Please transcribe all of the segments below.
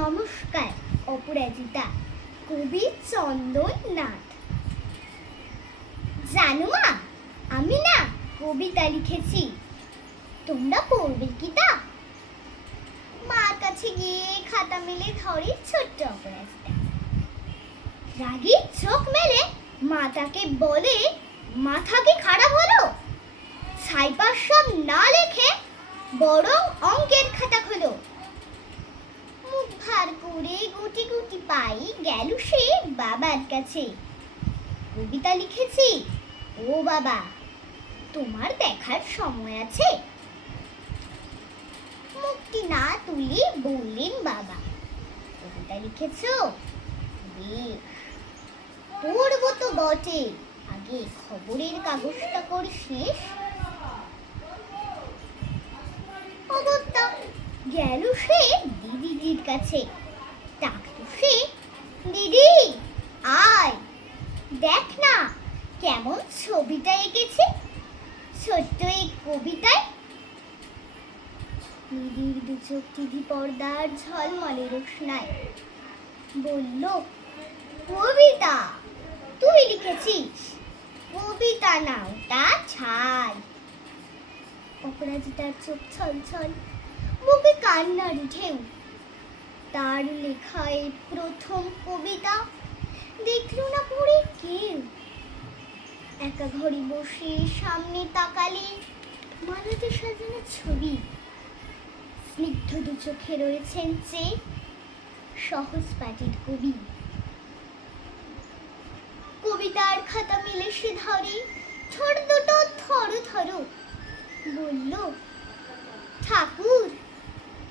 নমস্কার অপরাজিতা, কবি চন্দন নাথ। জানো মা, আমি না কবিতা লিখেছি, তোমরা পড়বে কি তা? মার কাছে গিয়ে খাতা মেলে ধরে ছোট্ট অপরাজিতা। রাগী চোখ মেলে মা তাকে বলে, মাথা কি খারাপ হলো? ছাইপাশ সব না লেখে বরং অঙ্কের খাতা খোলো। মুখ ভার করে গুটি গুটি পাই গেল সে বাবার কাছে। কবিতা লিখেছি, ও বাবা তোমার দেখার সময় আছে? মুখটি না তুলে বললেন বাবা, কবিতা লিখেছো? বেশ, পড়বো তো বটে, আগে খবরের কাগজটা কর শেষ। অগত্যা গেল সে দিদির কাছে, ডাকলো সে, দিদি আয় দেখ না কেমন ছবিটা এঁকেছে ছোট্ট এই কবিতায়। দিদির দু চোখ টিভি পর্দার ঝলমলে রোশনায় বলল, কবিতা তুই লিখেছিস? কবিতা না, ওটা ছাই। অপরাজিতার চোখ ছলছল, মুখে কান্নার ঢেউ। তার লেখায় প্রথম কবিতা দেখল না পড়ে কেউ। একা ঘরে বসে সামনে তাকালে মালাতে সাজানো ছবি। স্নিগ্ধ দু চোখে রয়েছেন চেয়ে সহজ পাটির কবি। কবিতার খাতা মেলে সে ধরে, ঠোঁট দুটো থরো থরো। বলল, ঠাকুর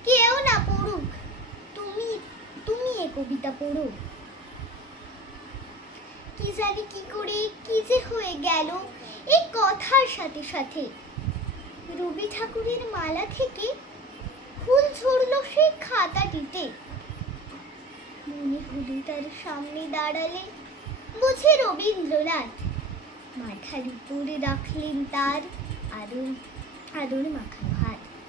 কেউ না পড়ুক, তুমি এ কবিতা পড়ো। কি জানি কি করে কি যে হয়ে গেল এই কথার সাথে সাথে। রবি ঠাকুরের মালা থেকে ফুল ঝরলো সে খাতাটিতে। মনে হলো তার সামনে দাঁড়ালে বুঝি রবীন্দ্রনাথ। মাথার উপরে রাখলেন তার আদর মাখানো